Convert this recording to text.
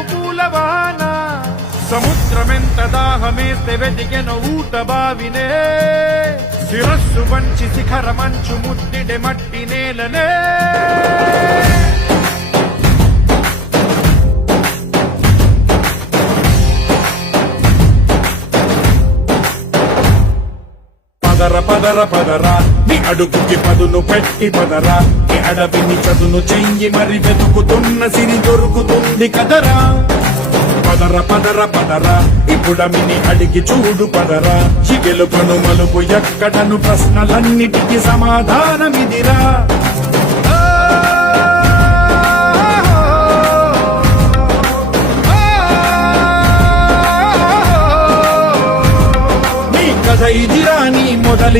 వర్షపు పూలవాన సముద్రమెంత దాహమేస్తే వెతికెను ఊట బావినే శిరస్సు వంచి శిఖర మంచు ముట్టిడే మట్టి నేలనే పదర పదర పదరా నీ అడుగుకి పదును పెట్టి పదరా నీ అడవిని చదును చెయ్యి మరి వెతుకుతున్న సిరి దొరుకుతుంది కదరా పదర పదర పదరా ఇప్పుడమిని అడిగి చూడు పదరా చిగెలుపను మలుపు ఎక్కడను ప్రశ్నలన్నిటికీ సమాధానమిదిరా నీ కథ ఇదిరా నీ మొదలి